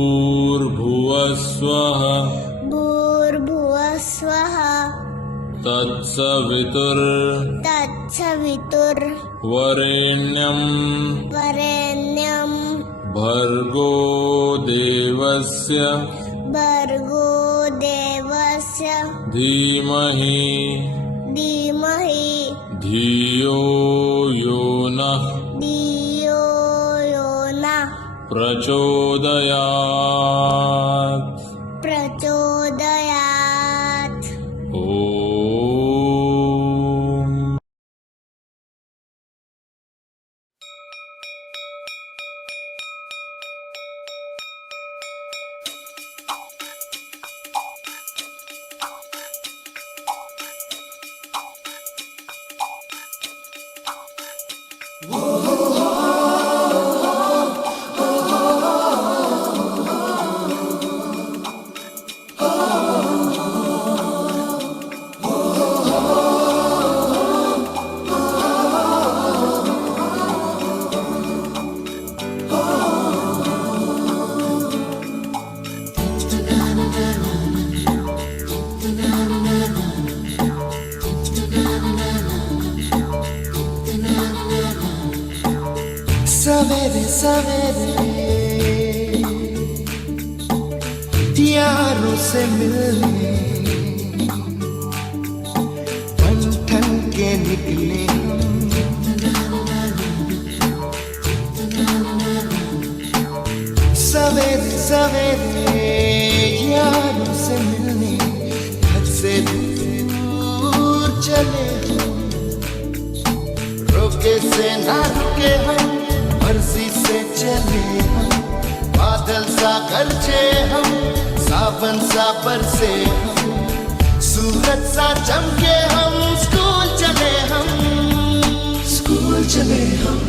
भूर्भुवः स्वः भूर्भुवः स्वः तत्सवितुर्वरेण्यं भर्गो देवस्य धीमहि धियो यो नः प्रचोदयात्। ओम। सवेरे सवेरे यारों से मिलने बन ठन के निकले सवेरे सवेरे यारों से मिलने घर से दूर चले रोके से ना रुके हम मर्जी से चले हम बादल सा गरजे हम सावन सा बरसे हम सूरज सा चमके हम स्कूल चले हम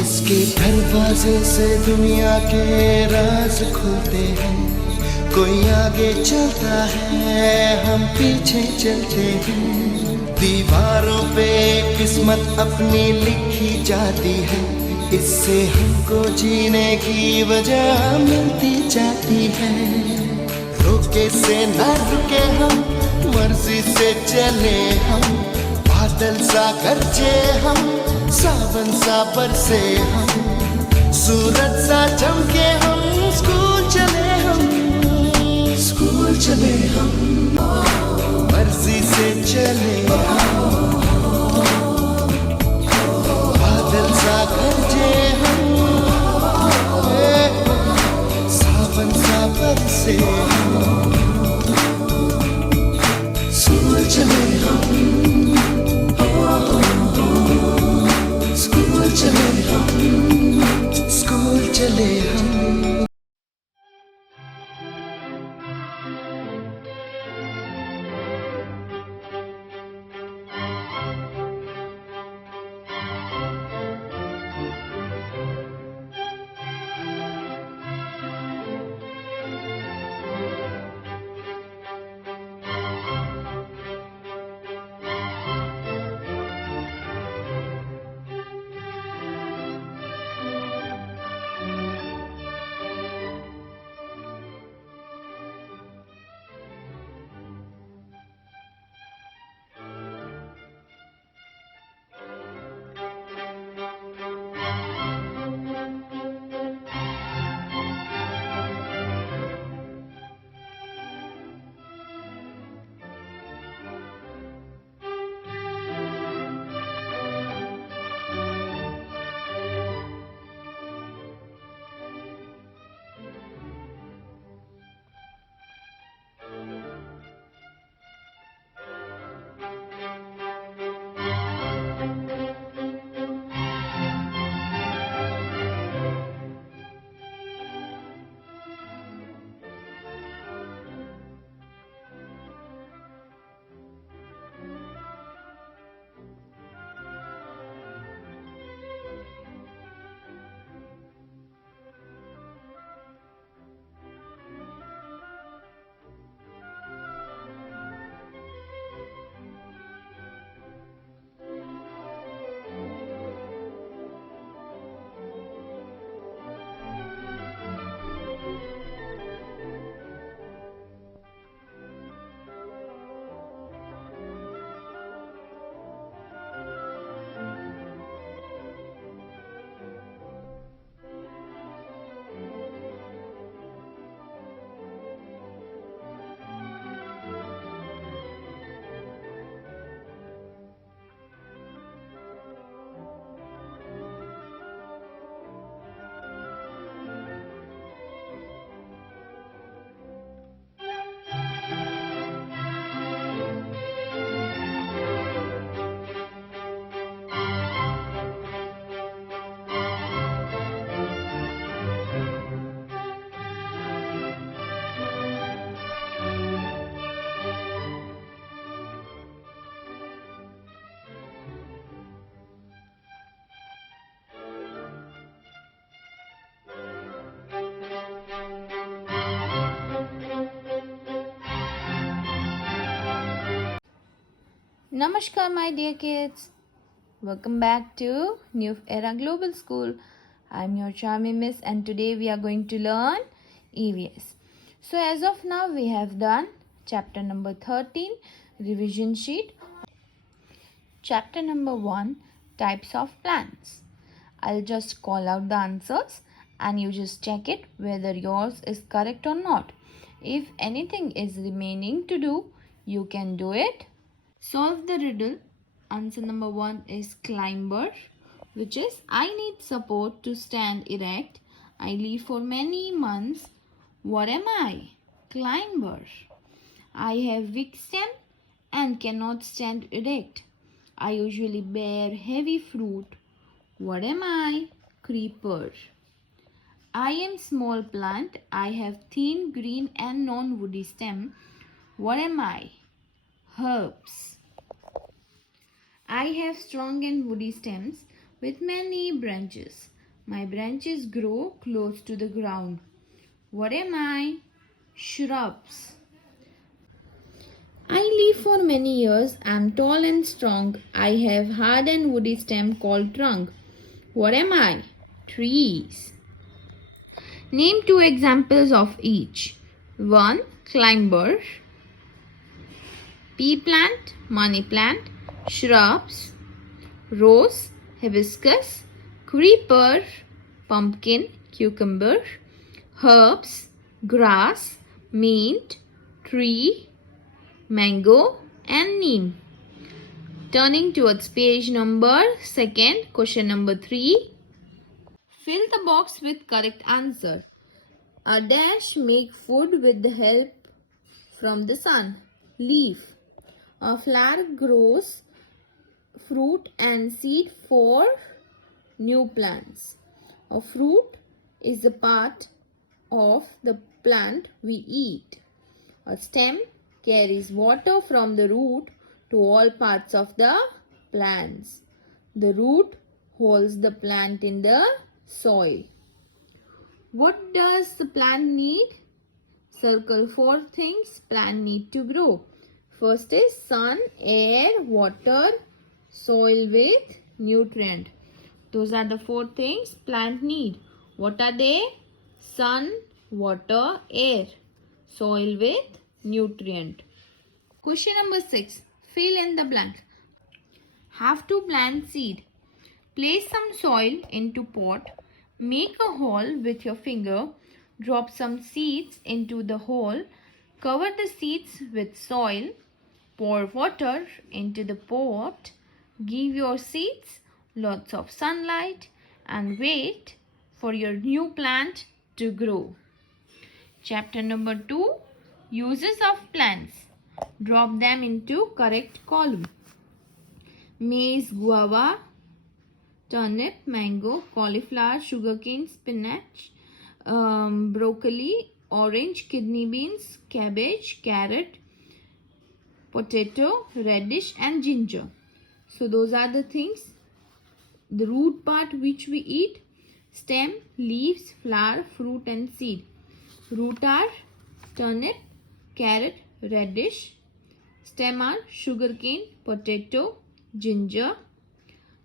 इसके दरवाजे से दुनिया के राज खुलते हैं कोई आगे चलता है हम पीछे चलते हैं दीवारों पे किस्मत अपनी लिखी जाती है इससे हमको जीने की वजह मिलती जाती है रोके से न रुके हम मर्जी से चले हम बादल सा गरजे हम सावन सा बरसे हम सूरज सा चमके हम स्कूल चले हम मर्जी से चले बादल सा गरजे हम सावन सा बरसे स्कूल चले हम स्कूल चले हम Namaskar, my dear kids. Welcome back to New Era Global School. I'm your charming miss, and today we are going to learn EVS. So, as of now, we have done chapter number 13, revision sheet. Chapter number 1, types of plants. I'll just call out the answers and you just check it whether yours is correct or not. If anything is remaining to do, you can do it. Solve the riddle. Answer number 1 is climber, which is I need support to stand erect. I live for many months. What am I? Climber. I have weak stem and cannot stand erect. I usually bear heavy fruit. What am I? Creeper. I am small plant. I have thin green and non-woody stem. What am I? Herbs. I have strong and woody stems with many branches. My branches grow close to the ground. What am I? Shrubs. I live for many years. I am tall and strong. I have hard and woody stem called trunk. What am I? Trees. Name 2 examples of each. 1. Climber. Pea plant, money plant, shrubs, rose, hibiscus, creeper, pumpkin, cucumber, herbs, grass, mint, tree, mango and neem. Turning towards page number 2, question number 3. Fill the box with correct answer. A dash make food with the help from the sun. Leaf. A flower grows fruit and seed for new plants. A fruit is a part of the plant we eat. A stem carries water from the root to all parts of the plants. The root holds the plant in the soil. What does the plant need? Circle 4 things plant need to grow. First is sun, air, water, soil with nutrient. Those are the 4 things plant need. What are they? Sun, water, air, soil with nutrient. Question number 6. Fill in the blank. Have to plant seed. Place some soil into pot. Make a hole with your finger. Drop some seeds into the hole. Cover the seeds with soil. Pour water into the pot. Give your seeds lots of sunlight and wait for your new plant to grow. Chapter number 2. Uses of plants. Drop them into correct column. Maize, guava, turnip, mango, cauliflower, sugarcane, spinach, broccoli, orange, kidney beans, cabbage, carrot, potato, radish and ginger. So those are the things. The root part which we eat: stem, leaves, flower, fruit and seed. Root are turnip, carrot, radish. Stem are sugarcane, potato, ginger.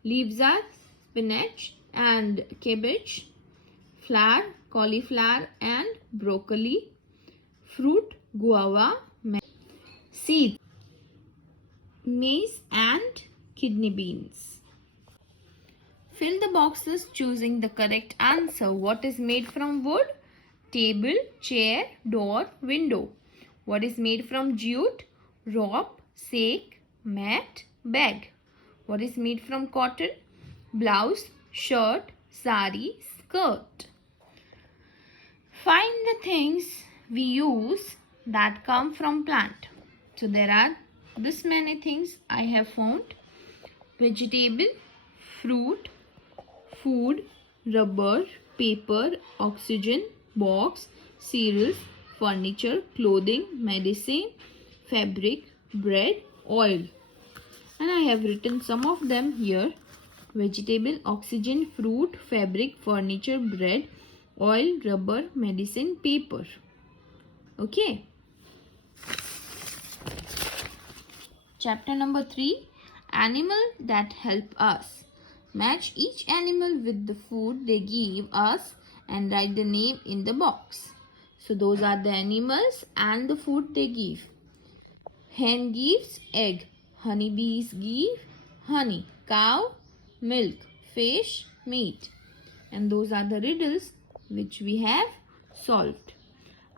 Leaves are spinach and cabbage. Flower, cauliflower and broccoli. Fruit, guava. Seed, maize and kidney beans. Fill the boxes choosing the correct answer. What is made from wood? Table, chair, door, window. What is made from jute? Rope, sack, mat, bag. What is made from cotton? Blouse, shirt, sari, skirt. Find the things we use that come from plant. So there are this many things I have found: vegetable, fruit, food, rubber, paper, oxygen, box, cereals, furniture, clothing, medicine, fabric, bread, oil. And I have written some of them here: vegetable, oxygen, fruit, fabric, furniture, bread, oil, rubber, medicine, paper. Okay. Chapter number 3, Animal that help us. Match each animal with the food they give us and write the name in the box. So those are the animals and the food they give. Hen gives egg. Honeybees give honey. Cow, milk. Fish, meat. And those are the riddles which we have solved.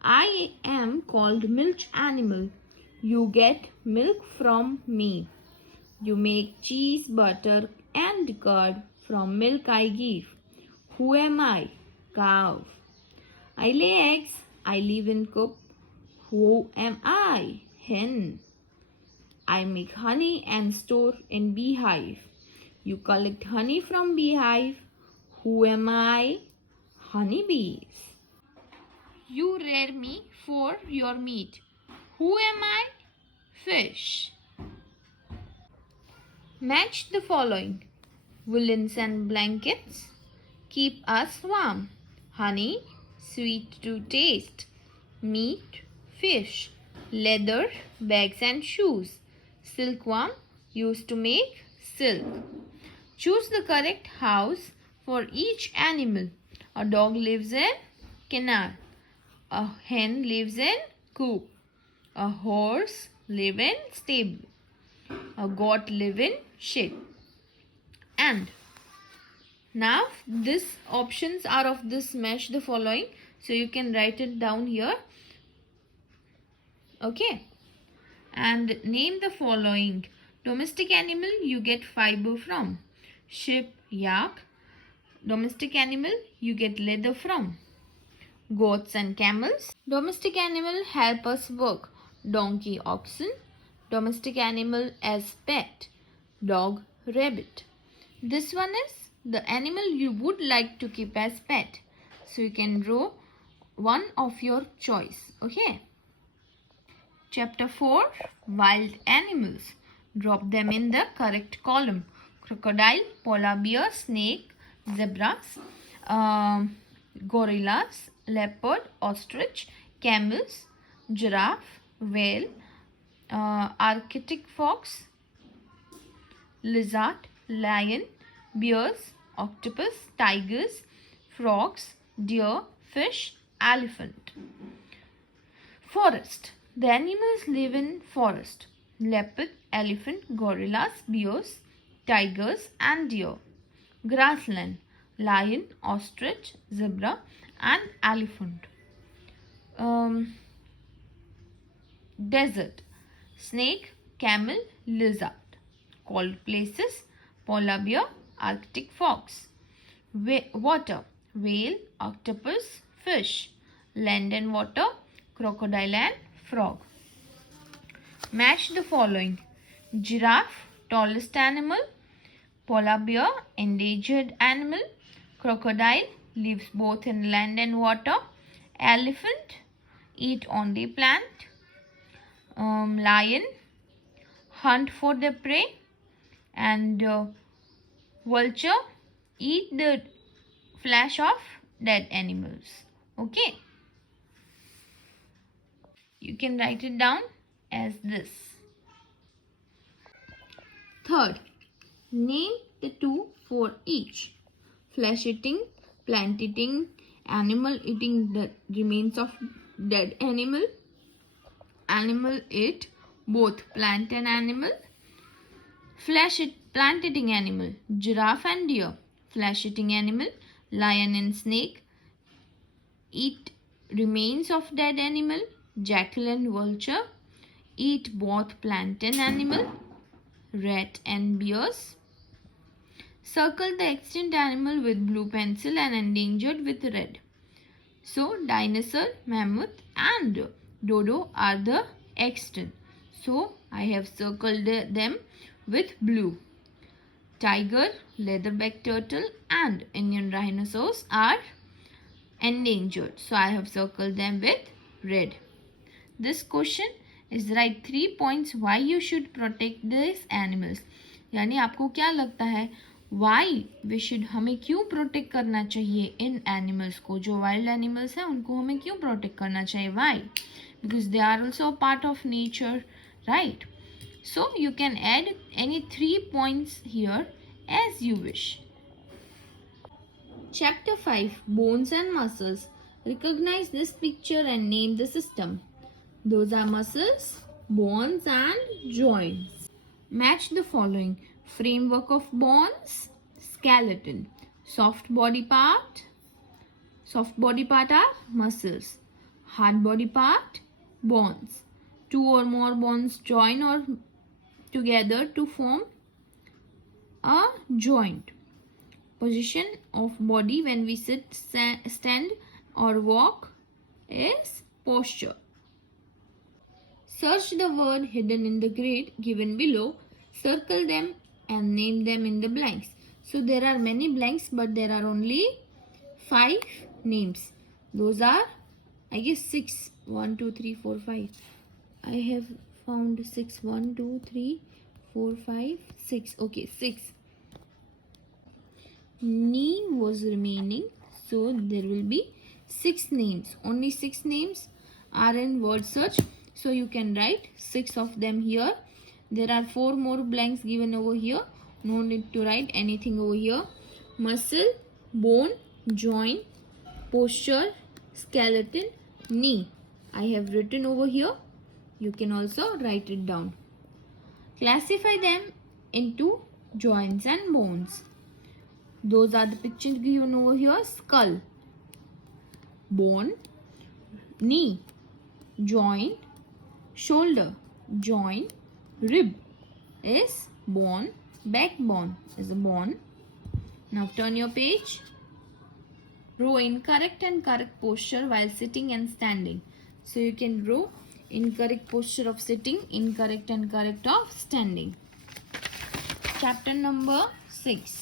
I am called milk animal. You get milk from me. You make cheese, butter and curd from milk I give. Who am I? Cow. I lay eggs. I live in coop. Who am I? Hen. I make honey and store in beehive. You collect honey from beehive. Who am I? Honeybees. You rear me for your meat. Who am I? Fish. Match the following. Woolens and blankets keep us warm. Honey, sweet to taste. Meat, fish. Leather, bags and shoes. Silkworm, used to make silk. Choose the correct house for each animal. A dog lives in kennel. A hen lives in coop. A horse lives in stable. A goat lives in shed. And now these options are of this match the following. So you can write it down here. Okay. And name the following. Domestic animal you get fiber from. Sheep, yak. Domestic animal you get leather from. Goats and camels. Domestic animal help us work. Donkey, oxen. Domestic animal as pet. Dog, rabbit. This one is the animal you would like to keep as pet. So you can draw one of your choice. Okay. Chapter 4, Wild Animals. Drop them in the correct column. Crocodile, polar bear, snake, zebras, gorillas, leopard, ostrich, camels, giraffe, whale, Arctic fox, lizard, lion, bears, octopus, tigers, frogs, deer, fish, elephant. Forest. The animals live in forest. Leopard, elephant, gorillas, bears, tigers and deer. Grassland. Lion, ostrich, zebra and elephant. Desert. Snake, camel, lizard. Cold places. Polar bear, Arctic fox. Water. Whale, octopus, fish. Land and water. Crocodile and frog. Match the following. Giraffe, tallest animal. Polar bear, endangered animal. Crocodile, lives both in land and water. Elephant, eat only plant. Lion, hunt for the prey. And vulture, eat the flesh of dead animals. Okay. You can write it down as this. Third, name the two for each. Flesh eating, plant eating, animal eating the remains of dead animal. Animal eat both plant and animal. Flesh eat plant eating animal. Giraffe and deer. Flesh eating animal. Lion and snake eat remains of dead animal. Jackal and vulture eat both plant and animal. Rat and bears. Circle the extinct animal with blue pencil and endangered with red. So dinosaur, mammoth and dodo are the extinct. So I have circled them with blue. Tiger, leatherback turtle and Indian rhinoceros are endangered. So I have circled them with red. This question is write 3 points why you should protect these animals. यानी आपको क्या लगता है why we should हमें क्यों protect करना चाहिए इन animals को. जो वाइल्ड एनिमल्स हैं उनको हमें क्यों प्रोटेक्ट करना चाहिए. why? Because they are also a part of nature, right? So you can add any 3 points here as you wish. Chapter 5, Bones and Muscles. Recognize this picture and name the system. Those are muscles, bones and joints. Match the following. Framework of bones, skeleton. Soft body part are muscles. Hard body part, bones. 2 or more bones join or together to form a joint. Position of body when we sit, stand or walk is posture. Search the word hidden in the grid given below, circle them and name them in the blanks. So there are many blanks but there are only 5 names. Those are, I guess, 6. 1, 2, 3, 4, 5. I have found 6. 1, 2, 3, 4, 5, 6. Okay, 6. Knee was remaining, so there will be 6 names. Only 6 names are in word search, so you can write 6 of them here. There are 4 more blanks given over here. No need to write anything over here. Muscle, bone, joint, posture, skeleton, knee. I have written over here. You can also write it down. Classify them into joints and bones. Those are the pictures given over here. Skull, bone, knee, joint, shoulder, joint, rib is bone, backbone is a bone. Now turn your page. Draw in correct and correct posture while sitting and standing. So you can draw incorrect posture of sitting, incorrect and correct of standing. Chapter number 6.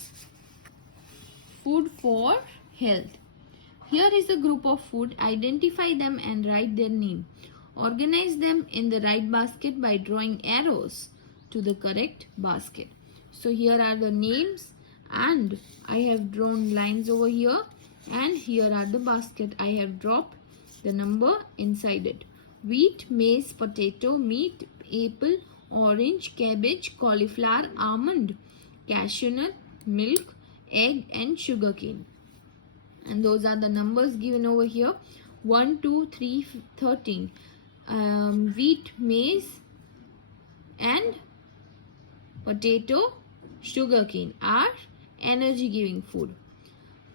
Food for health. Here is a group of food. Identify them and write their name. Organize them in the right basket by drawing arrows to the correct basket. So here are the names and I have drawn lines over here, and here are the basket. I have dropped the number inside it. Wheat, maize, potato, meat, apple, orange, cabbage, cauliflower, almond, cashew nut, milk, egg and sugarcane. And those are the numbers given over here. 1, 2, 3, 13. Wheat, maize and potato, sugarcane are energy giving food.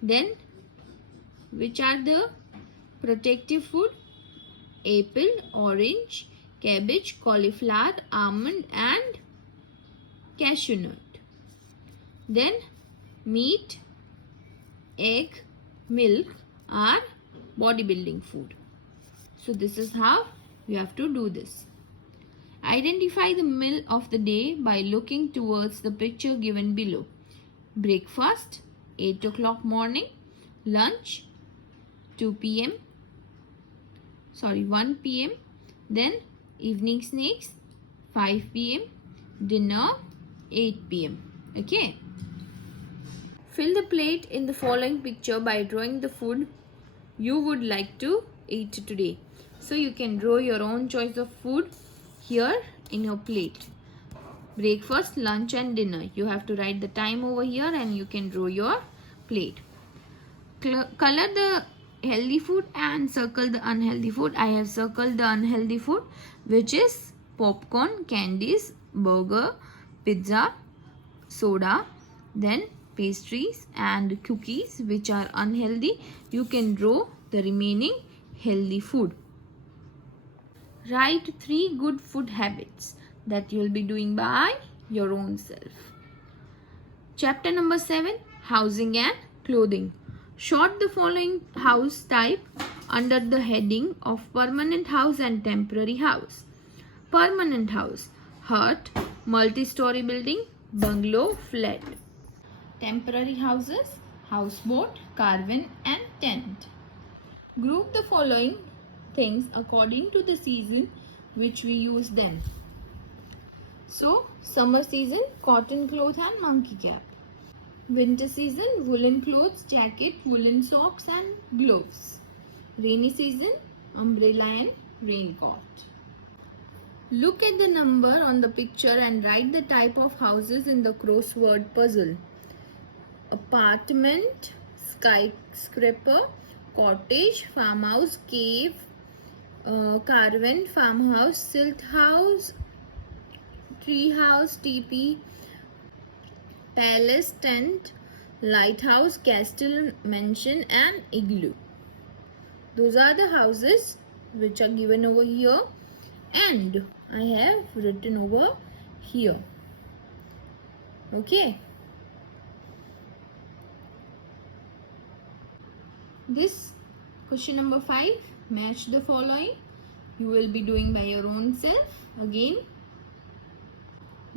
Then which are the protective food? Apple, orange, cabbage, cauliflower, almond and cashew nut. Then meat, egg, milk are bodybuilding food. So this is how you have to do this. Identify the meal of the day by looking towards the picture given below. Breakfast, 8 o'clock morning. Lunch, 1 p.m. Then evening snacks, 5 p.m. Dinner, 8 p.m. Okay. Fill the plate in the following picture by drawing the food you would like to eat today. So you can draw your own choice of food here in your plate. Breakfast, lunch and dinner. You have to write the time over here and you can draw your plate. Color the healthy food and circle the unhealthy food. I have circled the unhealthy food, which is popcorn, candies, burger, pizza, soda, then pastries and cookies, which are unhealthy. You can draw the remaining healthy food. Write 3 good food habits that you will be doing by your own self. Chapter number 7, Housing and Clothing. Sort the following house type under the heading of permanent house and temporary house. Permanent house, hut, multi-story building, bungalow, flat. Temporary houses, houseboat, caravan and tent. Group the following things according to the season which we use them. So, summer season, cotton cloth and monkey cap. Winter season, woolen clothes, jacket, woolen socks and gloves. Rainy season, umbrella and raincoat. Look at the number on the picture and write the type of houses in the crossword puzzle. Apartment, skyscraper, cottage, farmhouse, cave, caravan, farmhouse, silt house, tree house, teepee, palace, tent, lighthouse, castle, mansion, and igloo. Those are the houses which are given over here, and I have written over here. Okay. This question number 5, match the following. You will be doing by your own self. Again,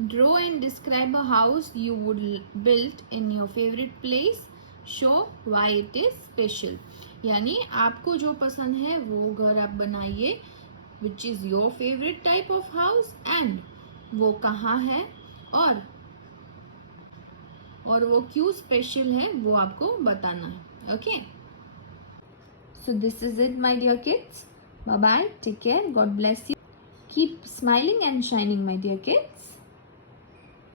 draw and describe a house you would build in your favorite place. Show why it is special. यानी आपको जो पसंद है वो घर आप बनाइए, which is your favorite type of house, and वो कहाँ है और वो क्यों स्पेशल है वो आपको बताना है. Okay. So this is it, my dear kids. Bye bye. Take care. God bless you. Keep smiling and shining, my dear kids.